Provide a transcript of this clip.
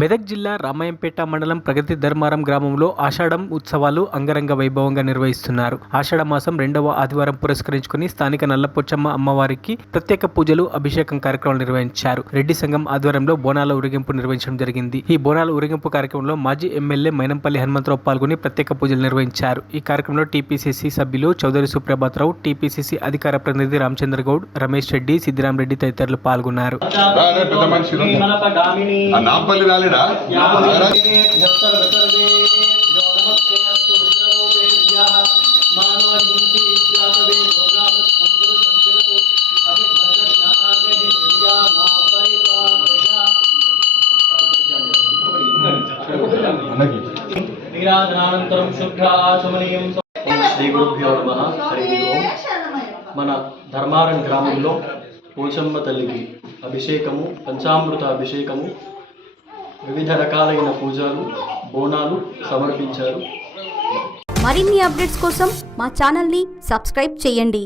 మెదక్ జిల్లా రామాయంపేట మండలం ప్రగతి ధర్మారం గ్రామంలో ఆషాఢం ఉత్సవాలు అంగరంగ వైభవంగా నిర్వహిస్తున్నారు. ఆషాఢ మాసం 2వ ఆదివారం పురస్కరించుకుని స్థానిక నల్లపోచమ్మ అమ్మవారికి ప్రత్యేక పూజలు, అభిషేకం కార్యక్రమాలు నిర్వహించారు. రెడ్డి సంఘం ఆధ్వర్యంలో బోనాల ఊరేగింపు నిర్వహించడం జరిగింది. ఈ బోనాల ఊరేగింపు కార్యక్రమంలో మాజీ ఎమ్మెల్యే మైనంపల్లి హనుమంతరావు పాల్గొని ప్రత్యేక పూజలు నిర్వహించారు. ఈ కార్యక్రమంలో టీపీసీసీ సభ్యులు చౌదరి సుప్రభాతరావు, టీపీసీసీ అధికార ప్రతినిధి రామచంద్ర గౌడ్, రమేష్ రెడ్డి, సిద్దిరాం రెడ్డి తదితరులు పాల్గొన్నారు. శ్రీ గురుభ్యో నమః. హరి ఓం. మన ధర్మారం గ్రామంలో పోచమ్మ తల్లికి అభిషేకము, పంచామృత అభిషేకము, వివిధ రకాలైన పూజలు, బోనాలు సమర్పించారు. మరిన్ని అప్డేట్స్ కోసం మా ఛానల్ని సబ్స్క్రైబ్ చేయండి.